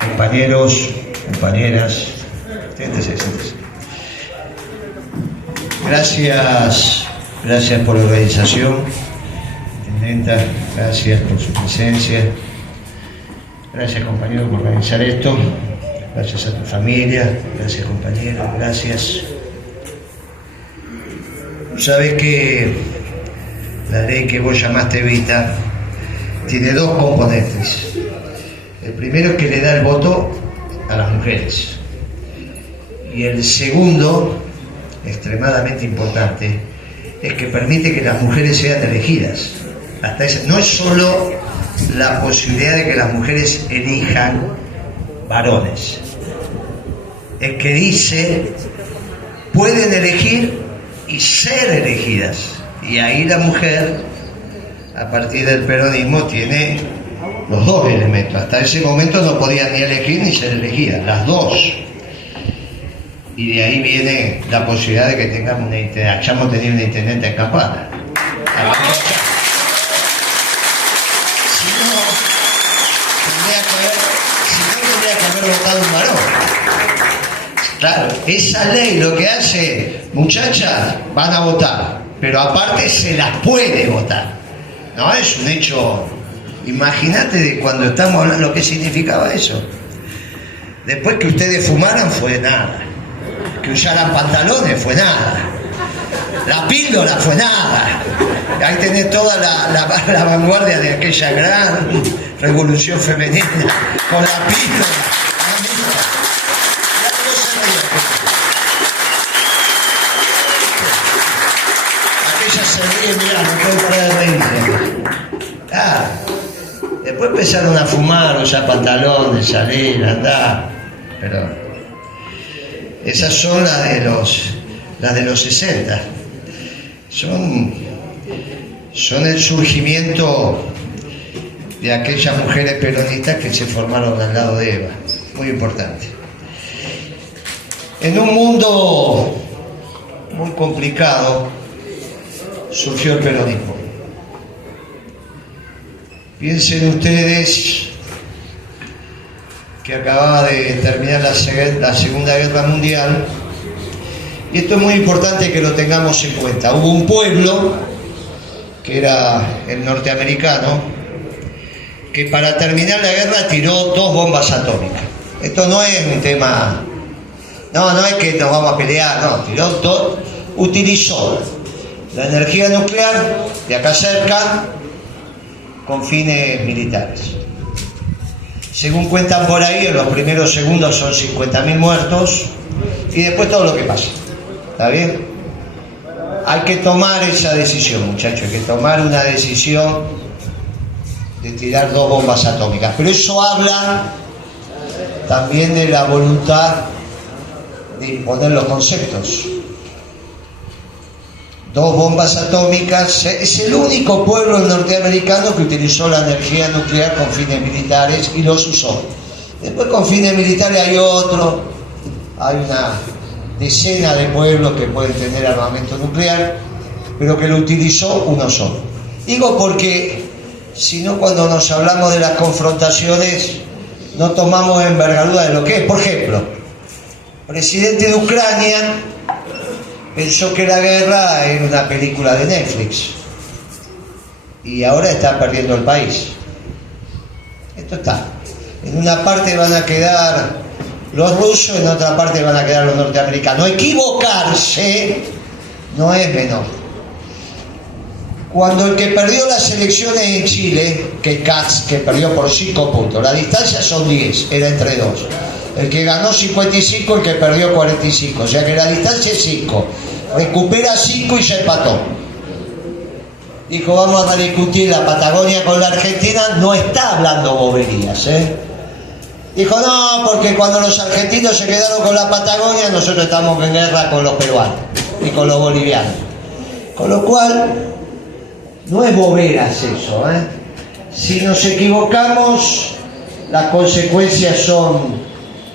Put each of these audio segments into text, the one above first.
Compañeros, compañeras, siéntese. Gracias por la organización, intendenta, gracias por su presencia, gracias compañeros por organizar esto, gracias a tu familia, gracias compañeros, gracias. Sabes que la ley que vos llamaste Evita tiene dos componentes. El primero es que le da el voto a las mujeres. Y el segundo, extremadamente importante, es que permite que las mujeres sean elegidas. No es solo la posibilidad de que las mujeres elijan varones. Es que dice, pueden elegir y ser elegidas. Y ahí la mujer, a partir del peronismo, tiene los dos elementos. Hasta ese momento no podían ni elegir ni ser elegidas, las dos. Y de ahí viene la posibilidad de que tengamos hayamos tenido una intendente en Campana. Si no, tendría que haber votado un varón. Claro, esa ley lo que hace, muchachas, van a votar, pero aparte se las puede votar. No es un hecho. Imagínate de cuando estamos hablando lo que significaba eso. Después que ustedes fumaran fue nada. Que usaran pantalones fue nada. La píldora fue nada. Ahí tenés toda la vanguardia de aquella gran revolución femenina con la píldora. Aquella se ríe, mirá, no puedo parar de reírse. Después empezaron a fumar, usar pantalones, salir, andar, pero esas son las de los 60. Son el surgimiento de aquellas mujeres peronistas que se formaron al lado de Eva. Muy importante. En un mundo muy complicado surgió el peronismo. Piensen ustedes que acababa de terminar la Segunda Guerra Mundial, y esto es muy importante que lo tengamos en cuenta. Hubo un pueblo, que era el norteamericano, que para terminar la guerra tiró 2 bombas atómicas. Esto no es un tema, no es que nos vamos a pelear, no, tiró 2, utilizó la energía nuclear de acá cerca con fines militares. Según cuentan por ahí, en los primeros segundos son 50.000 muertos y después todo lo que pasa. ¿Está bien? Hay que tomar esa decisión, muchachos, hay que tomar una decisión de tirar 2 bombas atómicas. Pero eso habla también de la voluntad de imponer los conceptos. 2 bombas atómicas, es el único pueblo norteamericano que utilizó la energía nuclear con fines militares y los usó. Después con fines militares hay una decena de pueblos que pueden tener armamento nuclear, pero que lo utilizó uno solo. Digo porque si no, cuando nos hablamos de las confrontaciones no tomamos envergadura de lo que es. Por ejemplo, el presidente de Ucrania pensó que la guerra era una película de Netflix y ahora está perdiendo el país. Esto está. En una parte van a quedar los rusos, en otra parte van a quedar los norteamericanos. Equivocarse no es menor. Cuando el que perdió las elecciones en Chile, que Katz, que perdió por 5 puntos, la distancia son 10, era entre 2. El que ganó 55, el que perdió 45, o sea que la distancia es 5. Recupera 5 y se empató. Dijo, vamos a discutir la Patagonia con la Argentina, no está hablando boberías, Dijo, no, porque cuando los argentinos se quedaron con la Patagonia, nosotros estamos en guerra con los peruanos y con los bolivianos. Con lo cual, no es boberas eso, Si nos equivocamos, las consecuencias son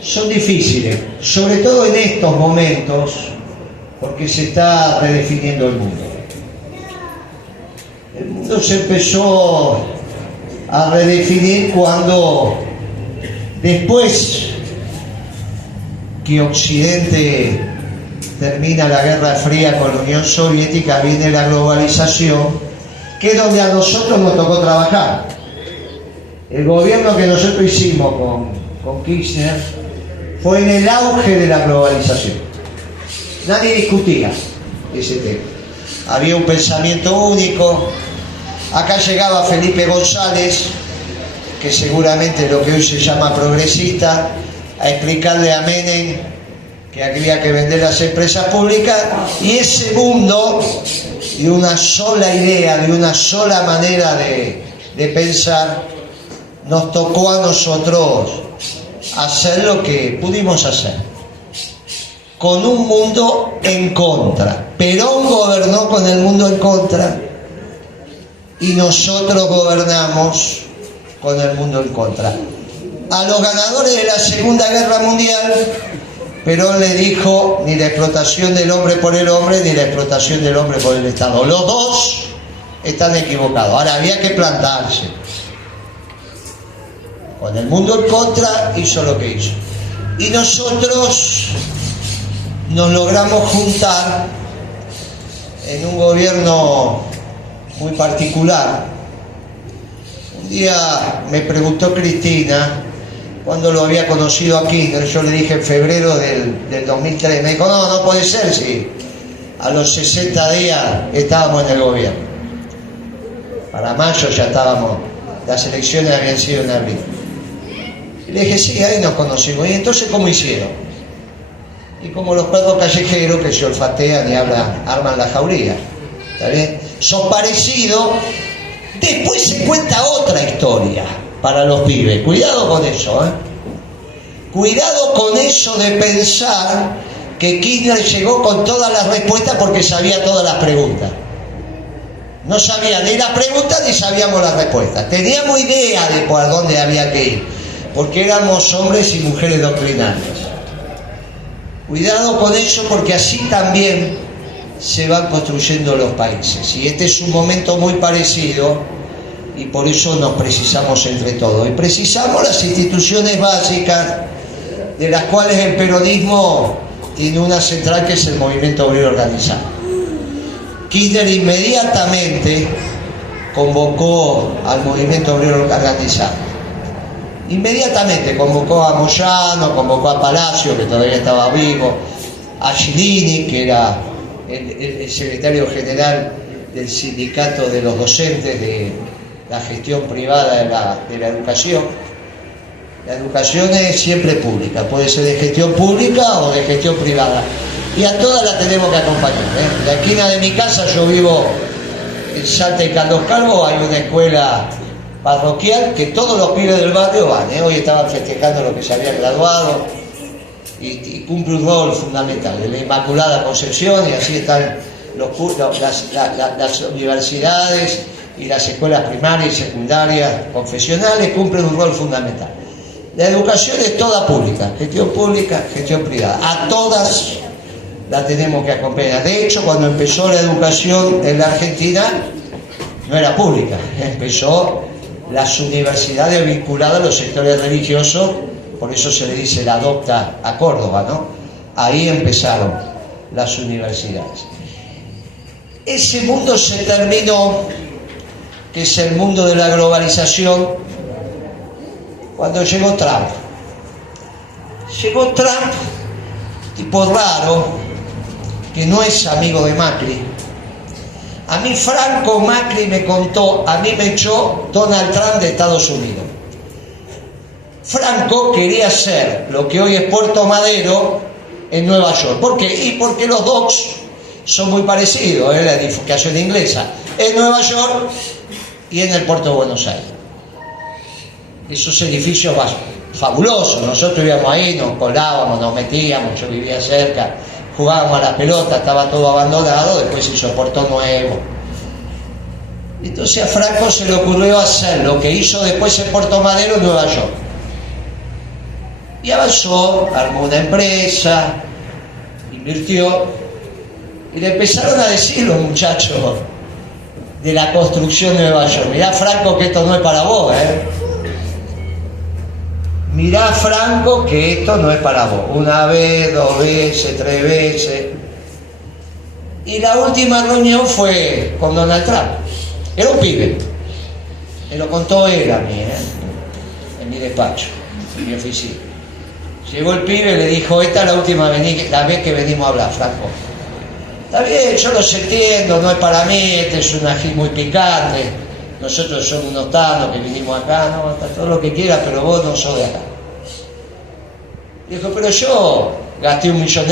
son difíciles, sobre todo en estos momentos, porque se está redefiniendo el mundo. El mundo se empezó a redefinir cuando, después que Occidente termina la Guerra Fría con la Unión Soviética, viene la globalización, que es donde a nosotros nos tocó trabajar. El gobierno que nosotros hicimos con Kirchner fue en el auge de la globalización. Nadie discutía ese tema. Había un pensamiento único. Acá llegaba Felipe González, que seguramente es lo que hoy se llama progresista, a explicarle a Menem que había que vender las empresas públicas, y ese mundo de una sola idea, de una sola manera de pensar, nos tocó a nosotros hacer lo que pudimos hacer, con un mundo en contra. Perón gobernó con el mundo en contra y nosotros gobernamos con el mundo en contra. A los ganadores de la Segunda Guerra Mundial, Perón le dijo: ni la explotación del hombre por el hombre, ni la explotación del hombre por el Estado. Los dos están equivocados. Ahora, había que plantarse. Con el mundo en contra hizo lo que hizo. Y nosotros nos logramos juntar en un gobierno muy particular. Un día me preguntó Cristina cuando lo había conocido a Kirchner. Yo le dije en febrero del 2003. Me dijo: no puede ser, si a los 60 días estábamos en el gobierno. Para mayo ya estábamos, las elecciones habían sido en abril. Y le dije: sí, ahí nos conocimos. ¿Y entonces cómo hicieron? Y como los perros callejeros que se olfatean y arman la jauría. ¿Está bien? Son parecidos. Después se cuenta otra historia para los pibes. Cuidado con eso, ¿eh? Cuidado con eso de pensar que Kirchner llegó con todas las respuestas porque sabía todas las preguntas. No sabía ni las preguntas ni sabíamos las respuestas. Teníamos idea de por dónde había que ir, porque éramos hombres y mujeres doctrinarios. Cuidado con eso, porque así también se van construyendo los países. Y este es un momento muy parecido, y por eso nos precisamos entre todos. Y precisamos las instituciones básicas, de las cuales el peronismo tiene una central, que es el movimiento obrero organizado. Kirchner inmediatamente convocó al movimiento obrero organizado. Inmediatamente convocó a Moyano, convocó a Palacio, que todavía estaba vivo, a Gilini, que era el secretario general del sindicato de los docentes de la gestión privada de la educación. La educación es siempre pública, puede ser de gestión pública o de gestión privada, y a todas las tenemos que acompañar, ¿eh? En la esquina de mi casa, yo vivo en Salta y Carlos Calvo, hay una escuela parroquial que todos los pibes del barrio van, ¿eh? Hoy estaban festejando los que se habían graduado, y cumple un rol fundamental, de la Inmaculada Concepción, y así están las universidades y las escuelas primarias y secundarias confesionales, cumplen un rol fundamental. La educación es toda pública, gestión privada. A todas las tenemos que acompañar. De hecho, cuando empezó la educación en la Argentina, no era pública, empezó las universidades vinculadas a los sectores religiosos, por eso se le dice la docta a Córdoba, ¿no? Ahí empezaron las universidades. Ese mundo se terminó, que es el mundo de la globalización, cuando llegó Trump. Llegó Trump, tipo raro, que no es amigo de Macri. A mí Franco Macri me contó, a mí me echó Donald Trump de Estados Unidos. Franco quería hacer lo que hoy es Puerto Madero en Nueva York. ¿Por qué? Y porque los docks son muy parecidos, la edificación inglesa, en Nueva York y en el puerto de Buenos Aires. Esos edificios fabulosos, nosotros íbamos ahí, nos colábamos, nos metíamos, yo vivía cerca, jugábamos a la pelota, estaba todo abandonado, después se hizo puerto nuevo. Entonces a Franco se le ocurrió hacer lo que hizo después en Puerto Madero en Nueva York. Y avanzó, armó una empresa, invirtió, y le empezaron a decir los muchachos de la construcción de Nueva York: mirá, Franco, que esto no es para vos, mirá, Franco, que esto no es para vos. Una vez, dos veces, tres veces. Y la última reunión fue con Donald Trump. Era un pibe. Me lo contó él a mí, en mi despacho, en mi oficina. Llegó el pibe y le dijo: esta es la última vez que venimos a hablar, Franco. Está bien, yo los entiendo, no es para mí, este es un ají muy picante. Nosotros somos unos tanos que vinimos acá, no, está todo lo que quieras, pero vos no sos de acá. Dijo: pero yo gasté $1 millón.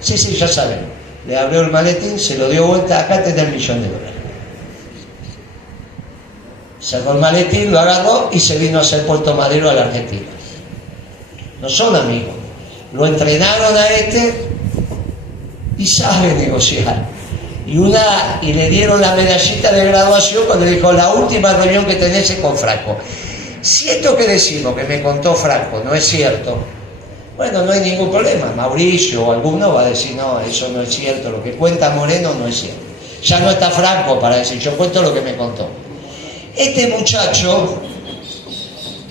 Sí, ya saben. Le abrió el maletín, se lo dio vuelta: acá tenés $1 millón. Sacó el maletín, lo agarró y se vino a hacer Puerto Madero a la Argentina. No son amigos. Lo entrenaron a este y sabe negociar. Y le dieron la medallita de graduación cuando dijo: la última reunión que tenés es con Franco. Si esto que decimos, que me contó Franco, no es cierto, bueno, no hay ningún problema. Mauricio o alguno va a decir: no, eso no es cierto, lo que cuenta Moreno no es cierto. Ya no está Franco para decir: yo cuento lo que me contó. Este muchacho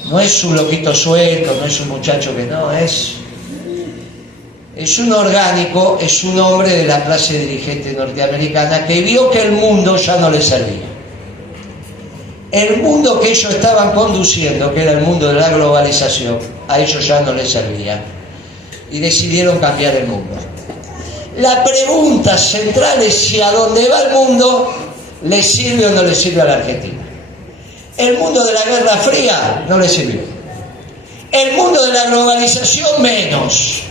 no es un loquito suelto, no es un muchacho que no, es un orgánico, es un hombre de la clase dirigente norteamericana que vio que el mundo ya no le servía. El mundo que ellos estaban conduciendo, que era el mundo de la globalización, a ellos ya no les servía. Y decidieron cambiar el mundo. La pregunta central es si a dónde va el mundo le sirve o no le sirve a la Argentina. El mundo de la Guerra Fría no le sirvió. El mundo de la globalización menos.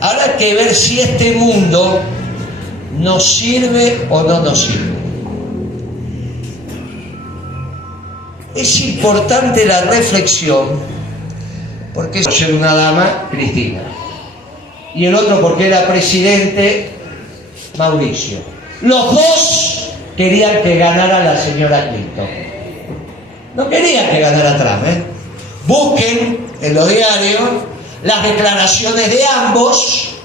Ahora hay que ver si este mundo nos sirve o no nos sirve. Es importante la reflexión, porque es una dama, Cristina, y el otro porque era presidente, Mauricio. Los dos querían que ganara la señora Clinton. No querían que ganara Trump, Busquen en los diarios las declaraciones de ambos,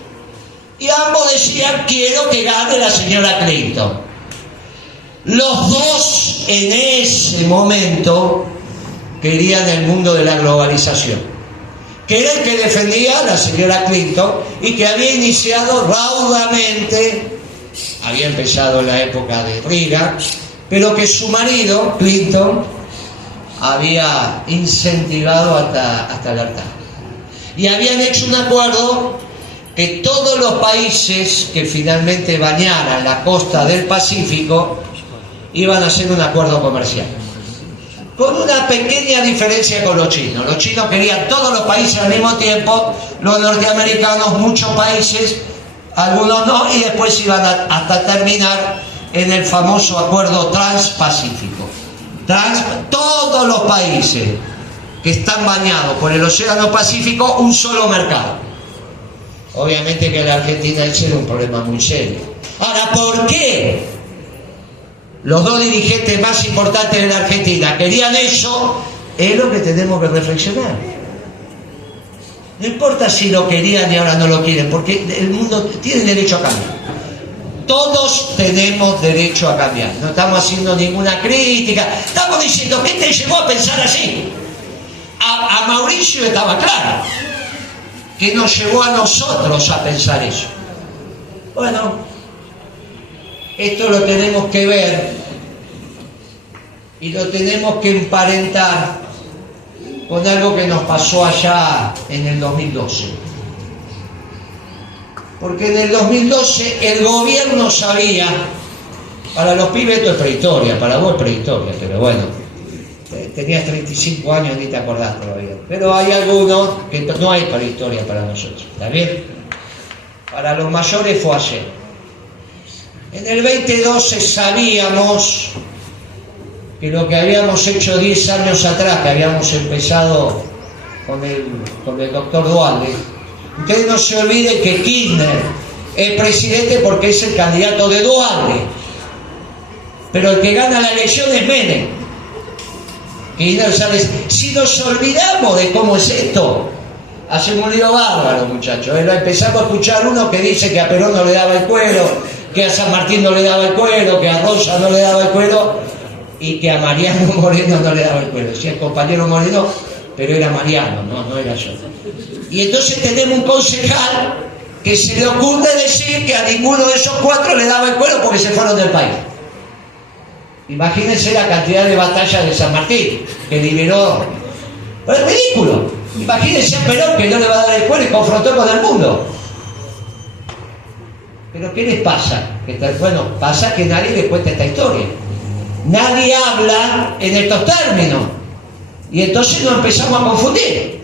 y ambos decían: quiero que gane la señora Clinton. Los dos en ese momento querían el mundo de la globalización, que era el que defendía la señora Clinton y que había iniciado raudamente, había empezado en la época de Reagan, pero que su marido, Clinton, había incentivado hasta el hartazgo. Y habían hecho un acuerdo que todos los países que finalmente bañaran la costa del Pacífico iban a hacer un acuerdo comercial. Con una pequeña diferencia con los chinos. Los chinos querían todos los países al mismo tiempo, los norteamericanos muchos países, algunos no, y después iban hasta terminar en el famoso acuerdo transpacífico. Todos los países que están bañados por el Océano Pacífico, un solo mercado. Obviamente que la Argentina ese era un problema muy serio. Ahora, ¿por qué los dos dirigentes más importantes de la Argentina querían eso? Es lo que tenemos que reflexionar. No importa si lo querían y ahora no lo quieren, porque el mundo tiene derecho a cambiar. Todos tenemos derecho a cambiar. No estamos haciendo ninguna crítica. Estamos diciendo: ¿qué te llevó a pensar así? A Mauricio estaba claro que nos llevó a nosotros a pensar eso. Bueno, esto lo tenemos que ver y lo tenemos que emparentar con algo que nos pasó allá en el 2012. Porque en el 2012 el gobierno sabía, para los pibes esto es prehistoria, para vos es prehistoria, pero bueno, tenías 35 años, ni te acordás todavía. Pero hay algunos que no hay prehistoria para nosotros, ¿está bien? Para los mayores fue ayer. En el 2012 sabíamos que lo que habíamos hecho 10 años atrás, que habíamos empezado con el doctor Dualde. Ustedes no se olviden que Kirchner es presidente porque es el candidato de Dualde, pero el que gana la elección es Menem. Kirchner, ¿sabes? Si nos olvidamos de cómo es esto, Hacen un lío bárbaro, muchachos. Empezamos a escuchar uno que dice que a Perón no le daba el cuero, que a San Martín no le daba el cuero, que a Rosa no le daba el cuero y que a Mariano Moreno no le daba el cuero. Decía el compañero Moreno, pero era Mariano, no era yo. Y entonces tenemos un concejal que se le ocurre decir que a ninguno de esos cuatro le daba el cuero porque se fueron del país. Imagínense la cantidad de batallas de San Martín, que liberó. Pero es ridículo. Imagínense a Perón que no le va a dar el cuero y confrontó con el mundo. Pero ¿qué les pasa? Bueno, pasa que nadie les cuenta esta historia. Nadie habla en estos términos. Y entonces nos empezamos a confundir.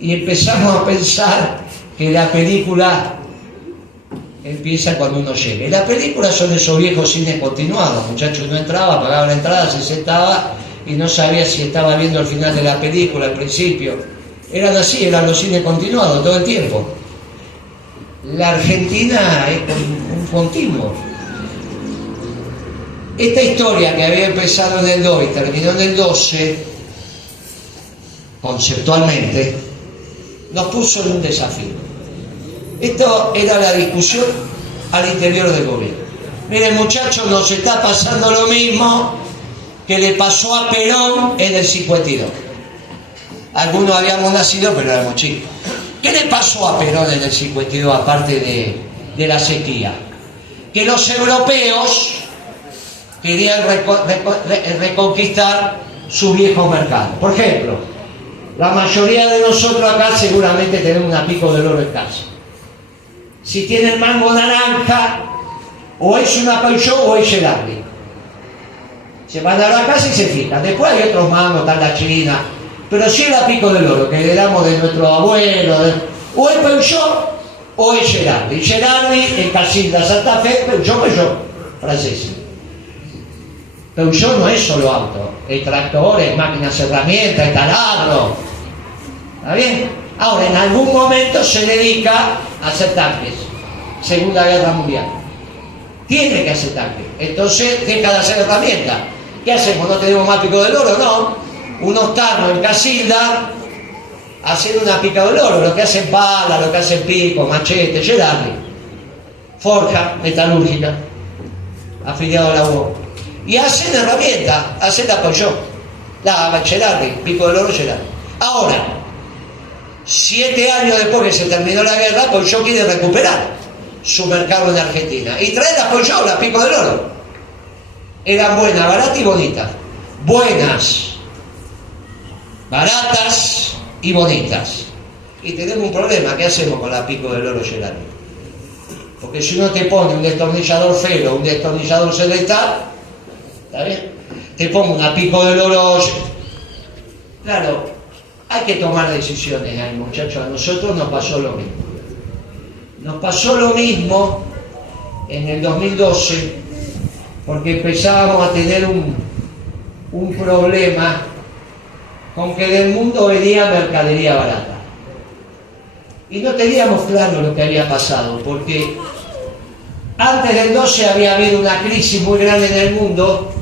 Y empezamos a pensar que la película empieza cuando uno llegue. Las películas son esos viejos cines continuados. Muchachos, uno entraba, pagaba la entrada, se sentaba y no sabía si estaba viendo el final de la película, al principio. Eran así, eran los cines continuados todo el tiempo. La Argentina es un continuo. Esta historia que había empezado en el 2 y terminó en el 12, conceptualmente, nos puso en un desafío. Esto era la discusión al interior del gobierno. Miren, muchachos, nos está pasando lo mismo que le pasó a Perón en el 52. Algunos habíamos nacido, pero éramos chicos. ¿Qué le pasó a Perón en el 52, aparte de la sequía? Que los europeos querían reconquistar sus viejos mercados. Por ejemplo, la mayoría de nosotros acá seguramente tenemos una Pico del Oro en casa. Si tienen mango naranja, o es una Peugeot o es Gerardi. Se van a la casa y se fijan. Después hay otros mangos, está la China. Pero si es la Pico del Oro, que heredamos de nuestro abuelo, o es Peugeot o es Gerardi. Gerardi en Casilda, Santa Fe, Peugeot, francés. Peugeot no es solo auto, es tractores, máquinas, herramientas, es taladro. ¿Está bien? Ahora, en algún momento se dedica a hacer tanques. Segunda Guerra Mundial. Tiene que hacer tanques. Entonces deja de hacer herramientas. ¿Qué hacemos? ¿No tenemos más Pico del Oro? No. Unos tarnos en Casilda hacen una Pico del Oro. Lo que hacen pala, lo que hacen pico, machete, Gerardi. Forja metalúrgica. Afiliado a la UOC. Y hacen herramientas. Hacen la Peugeot. La Gerardi. Pico del Oro, Gerardi. Ahora, 7 años después que se terminó la guerra, Peugeot quiere recuperar su mercado en Argentina. Y trae la Peugeot, la Pico del Oro. Eran buenas, baratas y bonitas. Buenas, baratas y bonitas. Y tenemos un problema. ¿Qué hacemos con la Pico del Oro, Gerardi? Porque si uno te pone un destornillador Felo, un destornillador Celestar, ¿está bien? Te pongo una Pico del Oro. Claro, hay que tomar decisiones ahí, muchachos. A nosotros nos pasó lo mismo. Nos pasó lo mismo en el 2012, porque empezábamos a tener un problema con que del mundo venía mercadería barata. Y no teníamos claro lo que había pasado, porque antes del 12 había habido una crisis muy grande en el mundo,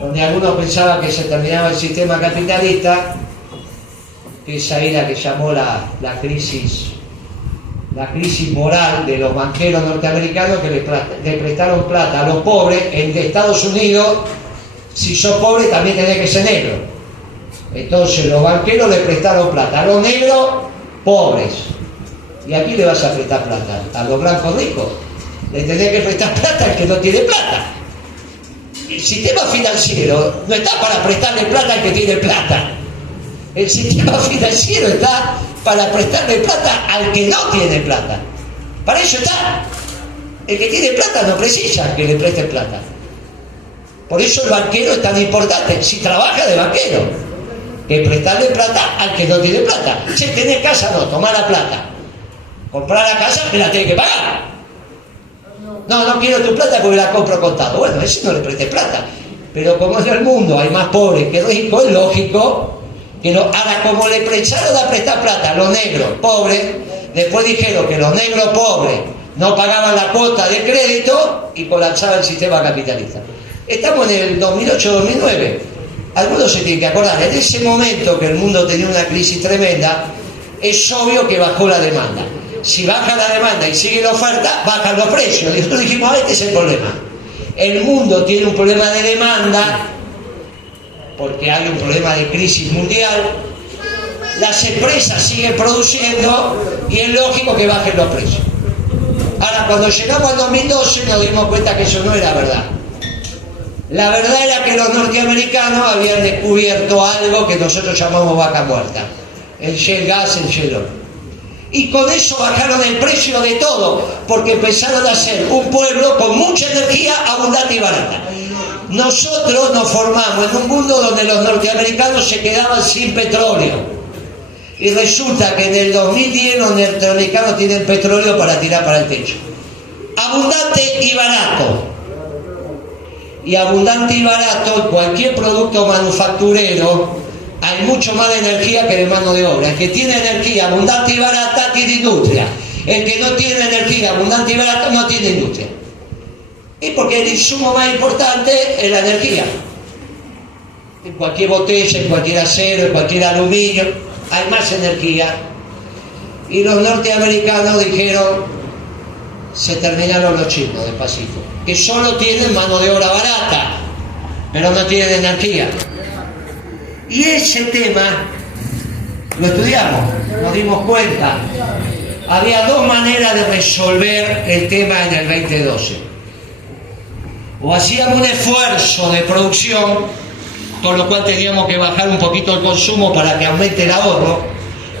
donde algunos pensaban que se terminaba el sistema capitalista, que es ahí la que llamó la crisis moral de los banqueros norteamericanos, que le prestaron plata a los pobres. En Estados Unidos, si sos pobre también tenés que ser negro. Entonces los banqueros le prestaron plata a los negros pobres. ¿Y a quién le vas a prestar plata? A los blancos ricos. Le tenés que prestar plata al que no tiene plata. El sistema financiero no está para prestarle plata al que tiene plata. El sistema financiero está para prestarle plata al que no tiene plata. Para eso está. El que tiene plata no precisa que le preste plata. Por eso el banquero es tan importante. Si trabaja de banquero, que prestarle plata al que no tiene plata. Si tenés casa, no, tomá la plata. Comprar la casa, me la tenés que pagar. No quiero tu plata porque la compro contado. Bueno, ese no le preste plata. Pero como en el mundo hay más pobres que ricos, es lógico que no. Ahora, como le empezaron a prestar plata a los negros pobres, después dijeron que los negros pobres no pagaban la cuota de crédito y colapsaba el sistema capitalista. Estamos en el 2008-2009. algunos se tienen que acordar, en ese momento que el mundo tenía una crisis tremenda, es obvio que bajó la demanda. Si baja la demanda y sigue la oferta, bajan los precios. Y nosotros dijimos, este es el problema. El mundo tiene un problema de demanda, porque hay un problema de crisis mundial. Las empresas siguen produciendo y es lógico que bajen los precios. Ahora, cuando llegamos al 2012 nos dimos cuenta que eso no era verdad. La verdad era que los norteamericanos habían descubierto algo que nosotros llamamos vaca muerta. El shale gas, el shale oil. Y con eso bajaron el precio de todo, porque empezaron a ser un pueblo con mucha energía, abundante y barata. Nosotros nos formamos en un mundo donde los norteamericanos se quedaban sin petróleo. Y resulta que en el 2010 los norteamericanos tienen petróleo para tirar para el techo. Abundante y barato. Y abundante y barato, en cualquier producto manufacturero, hay mucho más de energía que de mano de obra. El que tiene energía abundante y barata tiene industria. El que no tiene energía abundante y barata no tiene industria. Y porque el insumo más importante es la energía. En cualquier botella, en cualquier acero, en cualquier aluminio, hay más energía. Y los norteamericanos dijeron, se terminaron los chinos despacito, que solo tienen mano de obra barata, pero no tienen energía. Y ese tema lo estudiamos, nos dimos cuenta. Había dos maneras de resolver el tema en el 2012. O hacíamos un esfuerzo de producción, con lo cual teníamos que bajar un poquito el consumo para que aumente el ahorro.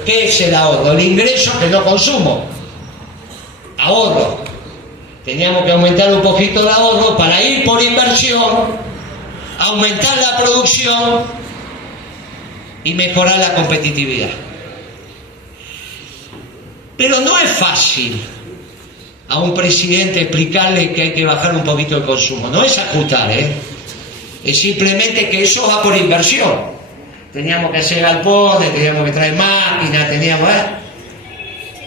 ¿Qué es el ahorro? El ingreso que no consumo. Ahorro. Teníamos que aumentar un poquito el ahorro para ir por inversión, aumentar la producción y mejorar la competitividad. Pero no es fácil a un presidente explicarle que hay que bajar un poquito el consumo. No es ajustar, es simplemente que eso va por inversión. Teníamos que hacer galpones, teníamos que traer máquinas, teníamos...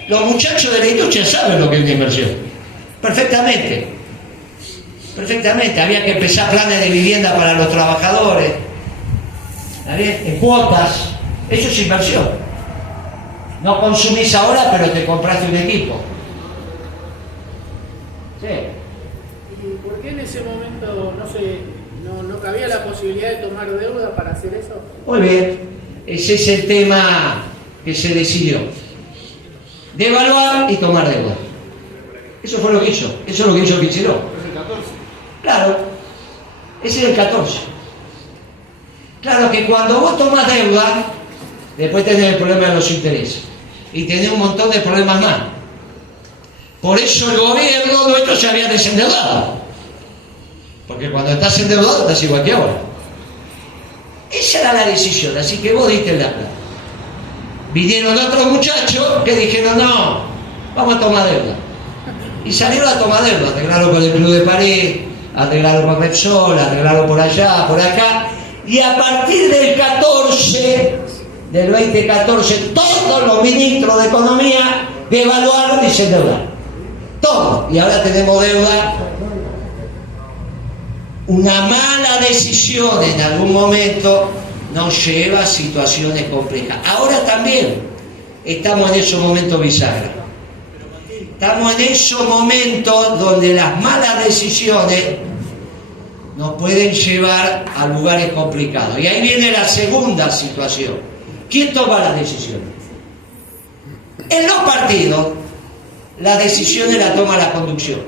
Los muchachos de la industria saben lo que es una inversión. Perfectamente. Perfectamente. Había que empezar planes de vivienda para los trabajadores. ¿Está bien? En cuotas. Eso es inversión. No consumís ahora, pero te compraste un equipo. Sí. ¿Y por qué en ese momento no cabía la posibilidad de tomar deuda para hacer eso? Muy bien. Ese es el tema que se decidió. Devaluar y tomar deuda. Eso fue lo que hizo. Eso es lo que hizo Kicillof. ¿Es el 14? Claro. Ese es el 14. Claro que cuando vos tomás deuda, después tenés el problema de los intereses. Y tenés un montón de problemas más. Por eso el gobierno nuestro se había desendeudado. Porque cuando estás endeudado estás igual que ahora. Esa era la decisión, así que vos diste la plata. Vinieron otros muchachos que dijeron, no, vamos a tomar deuda. Y salieron a tomar deuda, arreglarlo con el Club de París, arreglarlo con Repsol, arreglarlo por allá, por acá. Y a partir del 2014, todos los ministros de Economía devaluaron y se endeudaron. Todos. Y ahora tenemos deuda. Una mala decisión en algún momento nos lleva a situaciones complejas. Ahora también estamos en esos momentos bisagras. Estamos en esos momentos donde las malas decisiones nos pueden llevar a lugares complicados. Y ahí viene la segunda situación. ¿Quién toma las decisiones? En los partidos, las decisiones las toma la conducción.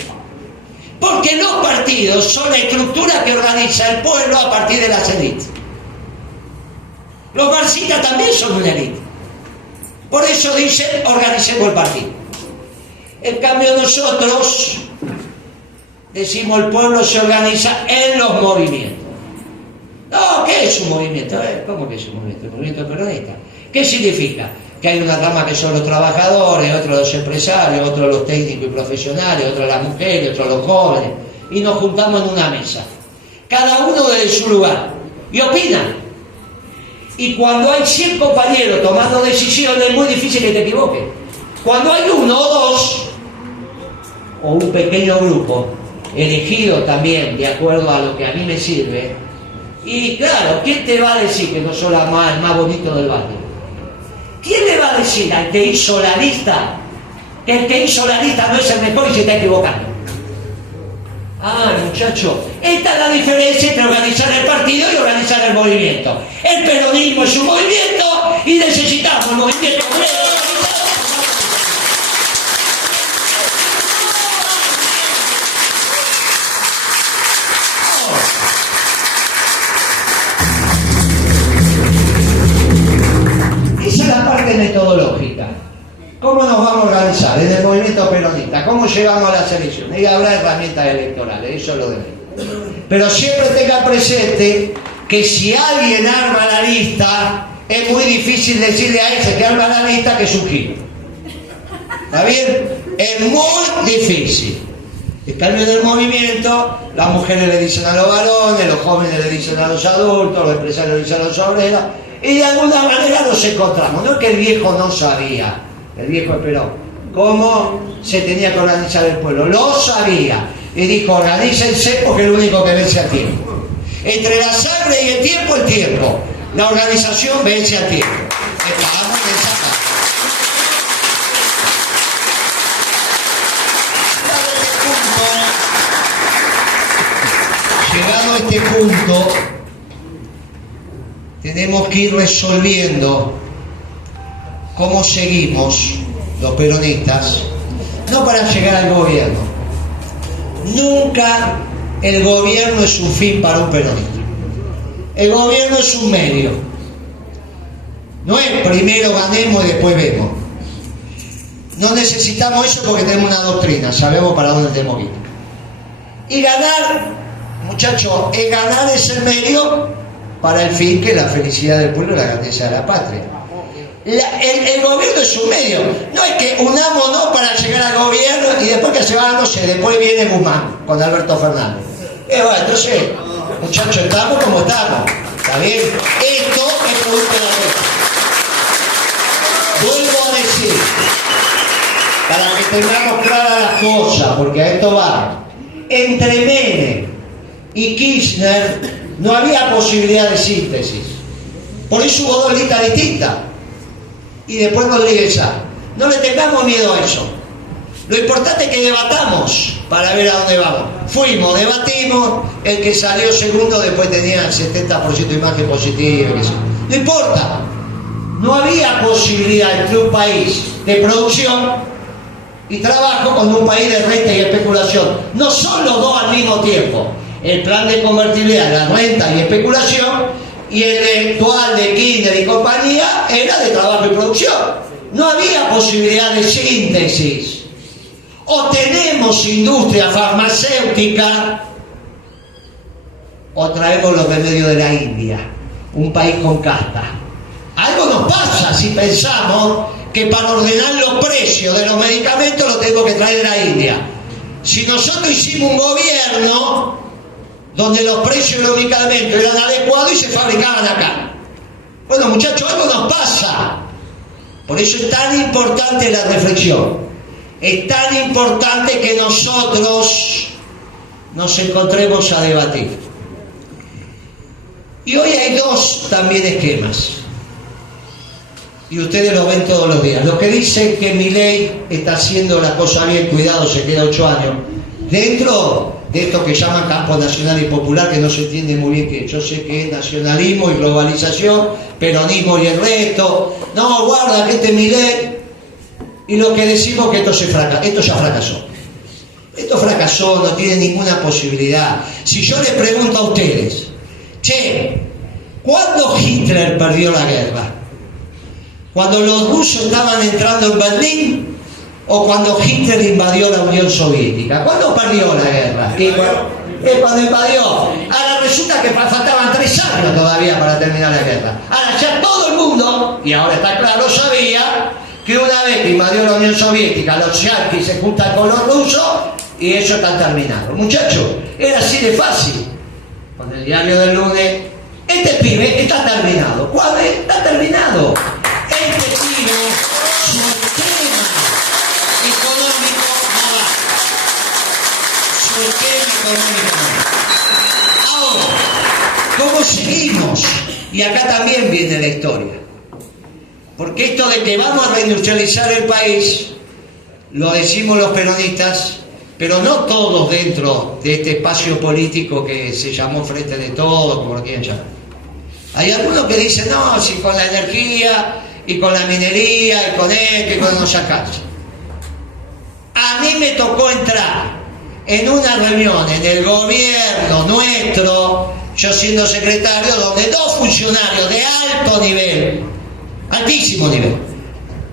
Porque los partidos son la estructura que organiza el pueblo a partir de las élites. Los marxistas también son una élite. Por eso dicen, organicemos el partido. En cambio nosotros decimos, el pueblo se organiza en los movimientos. No, ¿qué es un movimiento? ¿Cómo que es un movimiento? El movimiento peronista. ¿Qué significa? Que hay una rama que son los trabajadores, otros los empresarios, otros los técnicos y profesionales, otros las mujeres, otros los jóvenes. Y nos juntamos en una mesa. Cada uno desde su lugar. Y opinan. Y cuando hay 100 compañeros tomando decisiones, es muy difícil que te equivoques. Cuando hay uno o dos, o un pequeño grupo, elegido también de acuerdo a lo que a mí me sirve, Y claro, ¿quién te va a decir que no sos el más bonito del barrio? ¿Quién le va a decir al que hizo la lista que el que hizo la lista no es el mejor y se está equivocando? Ah, muchacho, esta es la diferencia entre organizar el partido y organizar el movimiento. El peronismo es un movimiento y necesitamos un movimiento obrero. Esa es la parte metodológica. ¿Cómo nos vamos a organizar en el movimiento peronista? ¿Cómo llegamos a las elecciones? Y habrá herramientas electorales, eso lo de menos. Pero siempre tenga presente que si alguien arma la lista, es muy difícil decirle a ese que arma la lista que es un giro. ¿Está bien? Es muy difícil. En cambio, en el movimiento, las mujeres le dicen a los varones, los jóvenes le dicen a los adultos, los empresarios le dicen a los obreros, y de alguna manera nos encontramos. No es que el viejo no sabía, el viejo esperó, cómo se tenía que organizar el pueblo. Lo sabía. Y dijo, organícense porque es lo único que vence al tiempo. Entre la sangre y el tiempo. La organización vence al tiempo. Estamos en esa parte. Llegado a este punto, tenemos que ir resolviendo cómo seguimos los peronistas, no para llegar al gobierno. Nunca el gobierno es un fin para un peronista. El gobierno es un medio. No es primero ganemos y después vemos. No necesitamos eso porque tenemos una doctrina, sabemos para dónde tenemos que ir. Y ganar, muchachos, ganar es el medio para el fin, que es la felicidad del pueblo y la grandeza de la patria. El gobierno es un medio. No es que unámonos para llegar al gobierno y después que se va, no sé, después viene Guzmán con Alberto Fernández. Bueno, entonces, muchachos, estamos como estamos. ¿Está bien? Esto es producto de la guerra. Vuelvo a decir, para que tengamos claras las cosas, porque a esto va. Entre Menem y Kirchner no había posibilidad de síntesis. Por eso hubo dos listas distintas. Y después Rodríguez Sá. No le tengamos miedo a eso. Lo importante es que debatamos para ver a dónde vamos. Fuimos, debatimos, el que salió segundo después tenía el 70% de imagen positiva. No importa. No había posibilidad entre un país de producción y trabajo con un país de renta y especulación. No son los dos al mismo tiempo. El plan de convertibilidad, la renta y especulación, y el actual de Kirchner y compañía era de trabajo y producción. No había posibilidad de síntesis. O tenemos industria farmacéutica o traemos los remedios de la India, un país con casta. Algo nos pasa si pensamos que para ordenar los precios de los medicamentos los tenemos que traer de la India. Si nosotros hicimos un gobierno donde los precios de los medicamentos eran adecuados y se fabricaban acá. Bueno, muchachos, algo nos pasa. Por eso es tan importante la reflexión. Es tan importante que nosotros nos encontremos a debatir. Y hoy hay dos también esquemas. Y ustedes lo ven todos los días. Los que dicen que Milei está haciendo la cosa bien, cuidado, se queda 8 años. Dentro de esto que llaman campo nacional y popular, que no se entiende muy bien qué. Yo sé que es nacionalismo y globalización, peronismo y el resto. No, guarda que este Milei. Y lo que decimos que esto ya fracasó. Esto fracasó, no tiene ninguna posibilidad. Si yo les pregunto a ustedes, che, ¿cuándo Hitler perdió la guerra? ¿Cuando los rusos estaban entrando en Berlín o cuando Hitler invadió la Unión Soviética? ¿Cuándo perdió la guerra? Cuando invadió. Ahora resulta que faltaban 3 años todavía para terminar la guerra. Ahora ya todo el mundo, y ahora está claro, sabía que una vez que invadió la Unión Soviética, los yanquis se juntan con los rusos y eso está terminado. Muchachos, era así de fácil. Con el diario del lunes, este pibe está terminado. ¿Cuál es? Está terminado. Este pibe, su esquema económico no va. Su esquema económico no va. Ahora, ¿cómo se Y acá también viene la historia. Porque esto de que vamos a reindustrializar el país, lo decimos los peronistas, pero no todos dentro de este espacio político que se llamó Frente de Todos, como lo quieran llamar. Hay algunos que dicen, no, si con la energía y con la minería y con esto y con no sacarse. A mí me tocó entrar en una reunión en el gobierno nuestro, yo siendo secretario, donde dos funcionarios de alto nivel, altísimo nivel,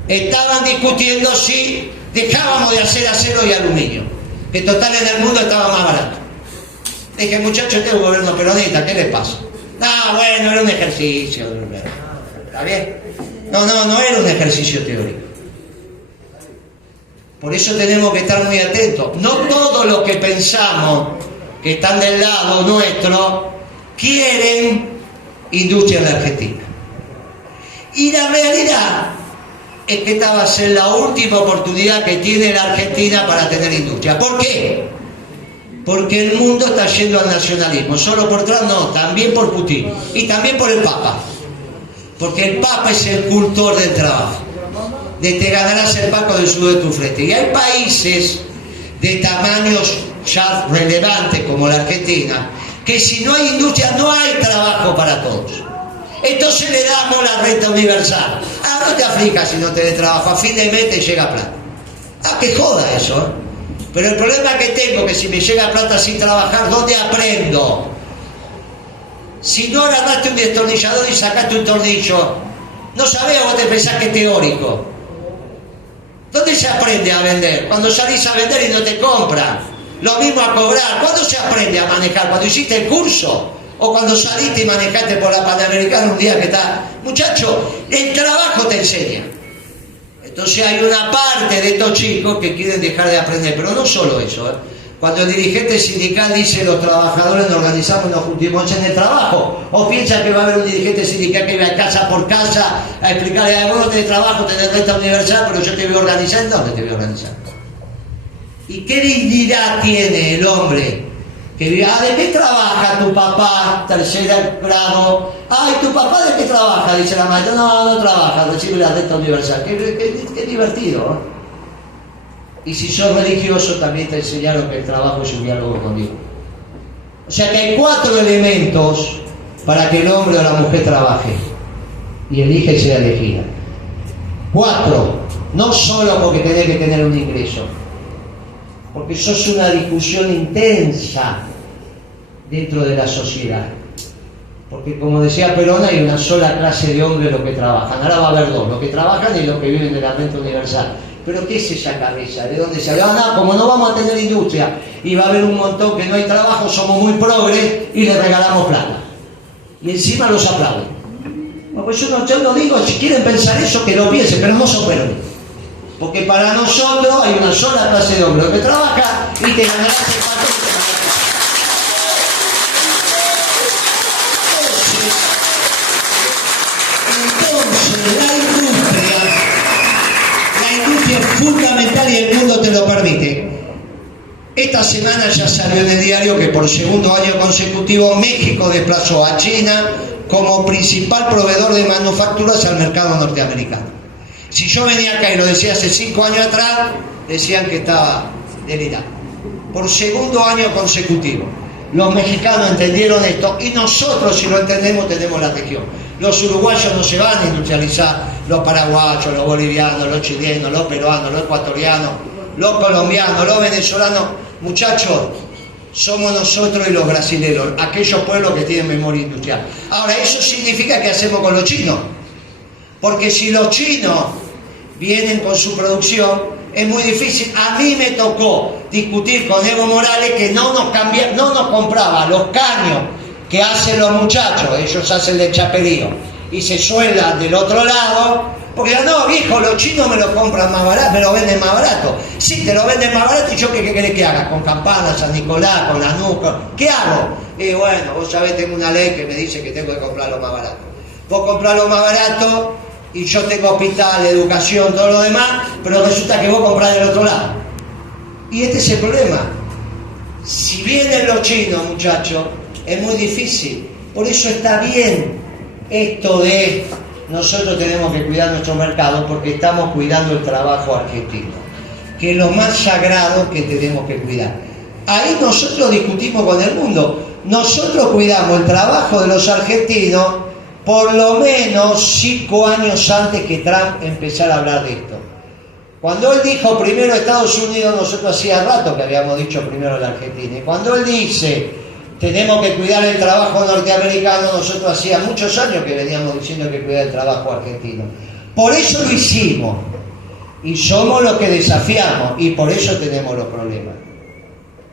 estaban discutiendo si dejábamos de hacer acero y aluminio, que total en el mundo estaba más barato. Dije, muchachos, este es un gobierno peronista, ¿qué les pasa? No, bueno, era un ejercicio. ¿Está bien? No era un ejercicio teórico. Por eso tenemos que estar muy atentos. No todos los que pensamos que están del lado nuestro quieren industria en la Argentina. Y la realidad es que esta va a ser la última oportunidad que tiene la Argentina para tener industria. ¿Por qué? Porque el mundo está yendo al nacionalismo. Solo por Trump no, también por Putin. Y también por el Papa. Porque el Papa es el cultor del trabajo. De te ganarás el Paco del sudor de tu frente. Y hay países de tamaños ya relevantes como la Argentina, que si no hay industria no hay trabajo para todos. Entonces le damos la renta universal. Ah, no te aflicas si no te dé trabajo, a fin de mes te llega plata. Ah, que joda eso, ¿eh? Pero el problema que tengo es que si me llega plata sin trabajar, ¿dónde aprendo? Si no agarraste un destornillador y sacaste un tornillo, no sabés, vos te pensás que es teórico. ¿Dónde se aprende a vender? Cuando salís a vender y no te compran. Lo mismo a cobrar. ¿Cuándo se aprende a manejar? ¿Cuando hiciste el curso? ¿O cuando saliste y manejaste por la Panamericana un día que está? Muchacho, el trabajo te enseña. Entonces hay una parte de estos chicos que quieren dejar de aprender, pero no solo eso, ¿eh? Cuando el dirigente sindical dice los trabajadores nos organizamos y nos juntamos en el trabajo, o piensa que va a haber un dirigente sindical que va casa por casa a explicarle a vos no tenés trabajo, tenés renta universal, pero yo te voy a organizar. ¿Dónde te voy a organizar? ¿Y qué dignidad tiene el hombre que diga, ¿de qué trabaja tu papá? Tercer grado. Ay, ¿tu papá de qué trabaja? Dice la maestra. No trabaja, recibe la renta universal. Qué divertido, ¿eh? Y si sos religioso también te enseñaron que el trabajo es un diálogo con Dios. O sea que hay 4 elementos para que el hombre o la mujer trabaje y elija y sea elegida. 4, no solo porque tenés que tener un ingreso, porque eso es una discusión intensa dentro de la sociedad. Porque como decía Perón, hay una sola clase de hombres los que trabajan. Ahora va a haber 2, los que trabajan y los que viven de la renta universal. ¿Pero qué es esa cabeza? ¿De dónde salió? Ah, no, como no vamos a tener industria y va a haber un montón que no hay trabajo, somos muy progres y les regalamos plata. Y encima los aplauden. Bueno, pues yo no digo, si quieren pensar eso, que lo piensen, pero no son peronistas. Porque para nosotros hay una sola clase de hombres que trabaja y te ganarás el patrón. Es fundamental y el mundo te lo permite. Esta semana ya salió en el diario que por segundo año consecutivo México desplazó a China como principal proveedor de manufacturas al mercado norteamericano. Si yo venía acá y lo decía hace 5 años atrás, decían que estaba delirando. Por segundo año consecutivo. Los mexicanos entendieron esto y nosotros, si lo entendemos, tenemos la región. Los uruguayos no se van a industrializar, los paraguayos, los bolivianos, los chilenos, los peruanos, los ecuatorianos, los colombianos, los venezolanos. Muchachos, somos nosotros y los brasileños, aquellos pueblos que tienen memoria industrial. Ahora, ¿eso significa qué hacemos con los chinos? Porque si los chinos vienen con su producción, es muy difícil. A mí me tocó discutir con Evo Morales que no nos compraba los caños que hacen los muchachos, ellos hacen de chaperío y se suelan del otro lado, porque no, viejo, los chinos me lo compran más barato, me lo venden más barato. Sí, te lo venden más barato y yo qué querés que haga, con Campana, San Nicolás, con Lanús, ¿qué hago? Y bueno, vos sabés, tengo una ley que me dice que tengo que comprarlo más barato. Vos comprarlo más barato y yo tengo hospital, educación, todo lo demás, pero resulta que vos comprás del otro lado. Y este es el problema. Si vienen los chinos, muchachos, es muy difícil. Por eso está bien esto de nosotros tenemos que cuidar nuestro mercado porque estamos cuidando el trabajo argentino, que es lo más sagrado que tenemos que cuidar. Ahí nosotros discutimos con el mundo. Nosotros cuidamos el trabajo de los argentinos por lo menos 5 años antes que Trump empezara a hablar de esto. Cuando él dijo primero Estados Unidos, nosotros hacía rato que habíamos dicho primero la Argentina. Y cuando él dice tenemos que cuidar el trabajo norteamericano, nosotros hacía muchos años que veníamos diciendo que cuidar el trabajo argentino. Por eso lo hicimos. Y somos los que desafiamos. Y por eso tenemos los problemas.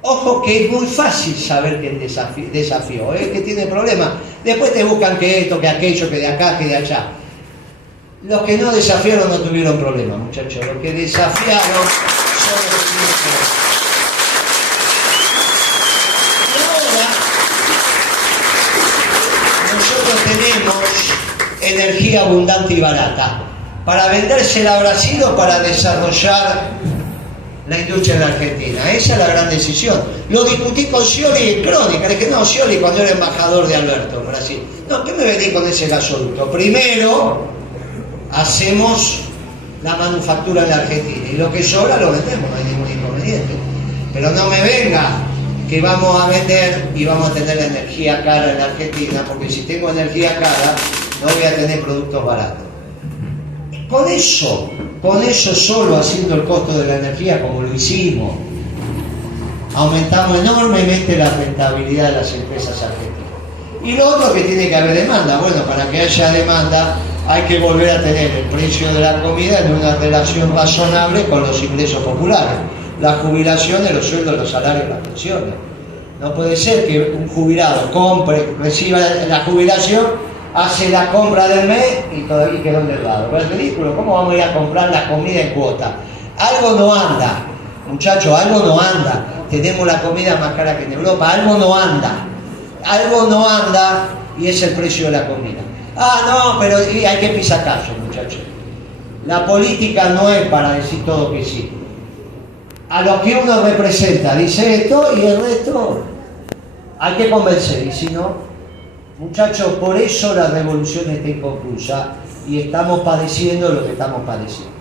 Ojo que es muy fácil saber quién desafió, que tiene problemas. Después te buscan que esto, que aquello, que de acá, que de allá. Los que no desafiaron no tuvieron problemas, muchachos. Los que desafiaron son los que tuvieron problemas. Y ahora nosotros tenemos energía abundante y barata para vendérsela a Brasil o para desarrollar la industria en la Argentina. Esa es la gran decisión. Lo discutí con Scioli en Crónica. Le dije, no, Scioli cuando era embajador de Alberto en Brasil. No, ¿qué me venís con ese gasoducto? Primero hacemos la manufactura en la Argentina y lo que sobra lo vendemos, no hay ningún inconveniente. Pero no me venga que vamos a vender y vamos a tener la energía cara en la Argentina, porque si tengo energía cara no voy a tener productos baratos. Con eso solo, haciendo el costo de la energía como lo hicimos, aumentamos enormemente la rentabilidad de las empresas argentinas. Y lo otro que tiene que haber demanda. Bueno, para que haya demanda hay que volver a tener el precio de la comida en una relación razonable con los ingresos populares. La jubilación, los sueldos, los salarios, las pensiones. No puede ser que un jubilado reciba la jubilación, hace la compra del mes y todavía quedó endeudado. Pero es ridículo, ¿cómo vamos a ir a comprar la comida en cuota? Algo no anda, muchachos, algo no anda. Tenemos la comida más cara que en Europa, algo no anda y es el precio de la comida. No, pero hay que pisar callo, muchachos. La política no es para decir todo que sí. A los que uno representa dice esto y el resto hay que convencer, y si no, muchachos, por eso la revolución está inconclusa y estamos padeciendo lo que estamos padeciendo.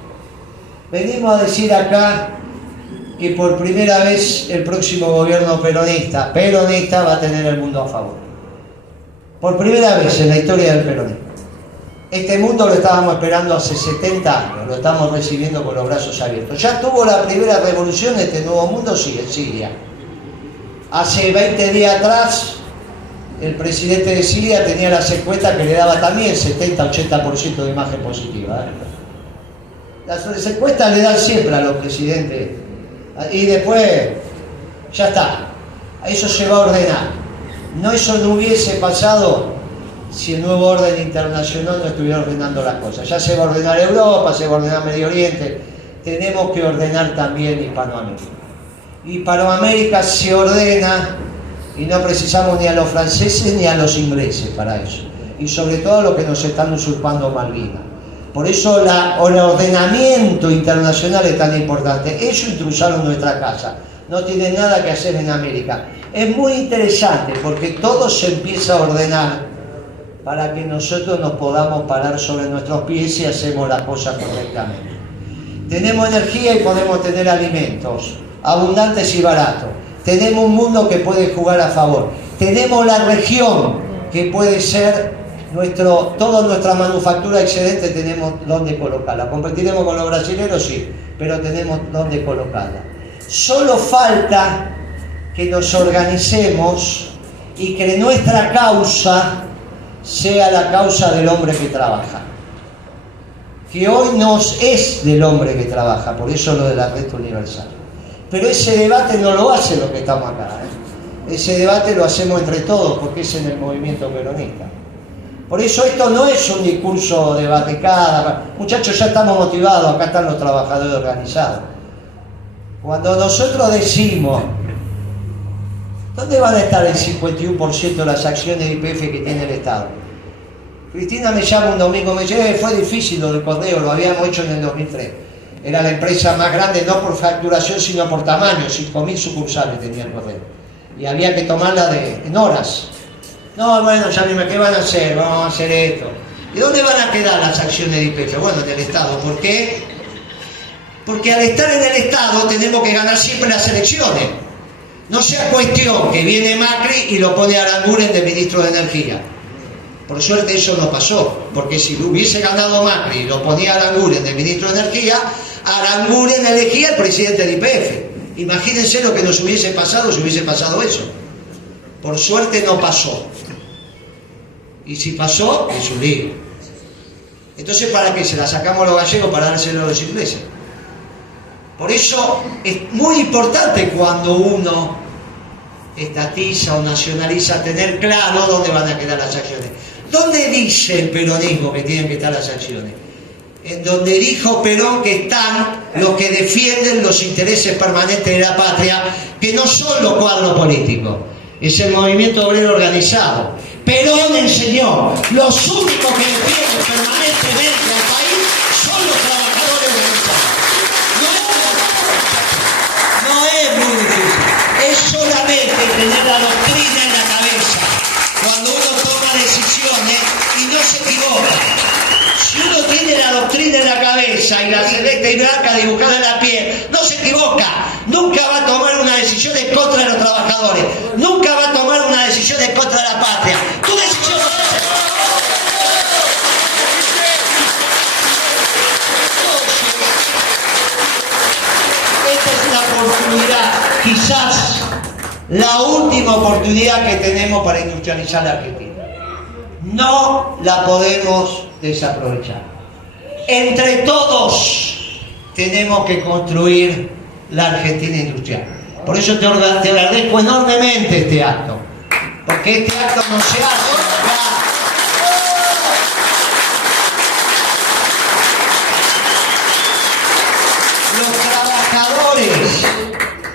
Venimos a decir acá que por primera vez el próximo gobierno peronista va a tener el mundo a favor. Por primera vez en la historia del peronismo. Este mundo lo estábamos esperando hace 70 años, lo estamos recibiendo con los brazos abiertos. Ya tuvo la primera revolución de este nuevo mundo, sí, en Siria. Hace 20 días atrás, el presidente de Siria tenía las encuestas que le daba también 70-80% de imagen positiva. Las encuestas le dan siempre a los presidentes. Y después, ya está. Eso se va a ordenar. Eso no hubiese pasado si el nuevo orden internacional no estuviera ordenando las cosas. Ya se va a ordenar Europa, se va a ordenar Medio Oriente. Tenemos que ordenar también Hispanoamérica. Hispanoamérica se ordena y no precisamos ni a los franceses ni a los ingleses para eso. Y sobre todo a los que nos están usurpando Malvinas. Por eso el ordenamiento internacional es tan importante. Ellos intrusaron nuestra casa. No tienen nada que hacer en América. Es muy interesante porque todo se empieza a ordenar para que nosotros nos podamos parar sobre nuestros pies y hacemos las cosas correctamente. Tenemos energía y podemos tener alimentos abundantes y baratos. Tenemos un mundo que puede jugar a favor. Tenemos la región que puede ser toda nuestra manufactura excedente, tenemos dónde colocarla. ¿Competiremos con los brasileños? Sí, pero tenemos dónde colocarla. Solo falta que nos organicemos y que nuestra causa sea la causa del hombre que trabaja. Que hoy no es del hombre que trabaja, por eso lo de la renta universal. Pero ese debate no lo hace los que estamos acá. Ese debate lo hacemos entre todos porque es en el movimiento peronista. Por eso esto no es un discurso de batecada. Muchachos, ya estamos motivados, acá están los trabajadores organizados. Cuando nosotros decimos, ¿dónde van a estar el 51% de las acciones de YPF que tiene el Estado? Cristina me llama un domingo, me dice, fue difícil lo del Correo, lo habíamos hecho en el 2003. Era la empresa más grande, no por facturación, sino por tamaño. 5.000 sucursales tenía el Correo. Y había que tomarla en horas. No, bueno, ya mismo, ¿qué van a hacer? Vamos a hacer esto. ¿Y dónde van a quedar las acciones de YPF? Bueno, en el Estado. ¿Por qué? Porque al estar en el Estado tenemos que ganar siempre las elecciones. No sea cuestión que viene Macri y lo pone a Aranguren de ministro de Energía. Por suerte eso no pasó, porque si hubiese ganado Macri y lo ponía a Aranguren de ministro de Energía, Aranguren elegía al presidente de YPF. Imagínense lo que nos hubiese pasado si hubiese pasado eso. Por suerte no pasó. Y si pasó, es un lío. Entonces, ¿para qué? ¿Se la sacamos a los gallegos para dárselo a los ingleses? Por eso es muy importante cuando uno estatiza o nacionaliza tener claro dónde van a quedar las acciones. ¿Dónde dice el peronismo que tienen que estar las acciones? En donde dijo Perón que están los que defienden los intereses permanentes de la patria, que no son los cuadros políticos, es el movimiento obrero organizado. Perón enseñó, los únicos que defienden permanentemente al país son los trabajadores organizados. No es muy difícil, es solamente tener la doctrina en la cabeza cuando uno toma decisiones y no se equivoca. Si uno tiene la doctrina en la cabeza y la celeste y blanca dibujada en la piel, no se equivoca. Nunca va a tomar una decisión en contra de los trabajadores. Nunca va a tomar una decisión en contra de la patria. Tu decisión no es esa. Esta es una oportunidad, quizás la última oportunidad que tenemos para industrializar la Argentina. No la podemos desaprovechar. Entre todos tenemos que construir la Argentina industrial. Por eso te agradezco enormemente este acto, porque este acto no se hace acá.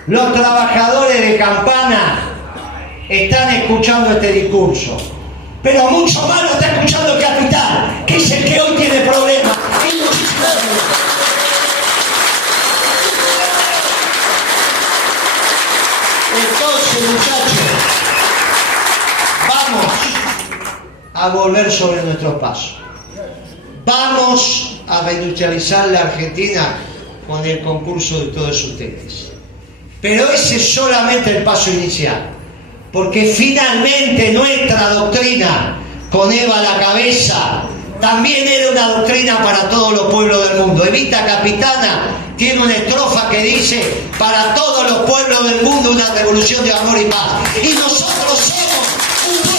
Los trabajadores de Campana están escuchando este discurso, pero mucho más lo está escuchando el capital, que es el que hoy tiene problemas. Entonces, muchachos, vamos a volver sobre nuestros pasos. Vamos a reindustrializar la Argentina con el concurso de todos ustedes. Pero ese es solamente el paso inicial, porque finalmente nuestra doctrina, con Eva a la cabeza, también era una doctrina para todos los pueblos del mundo. Evita Capitana tiene una estrofa que dice: para todos los pueblos del mundo una revolución de amor y paz. Y nosotros somos un pueblo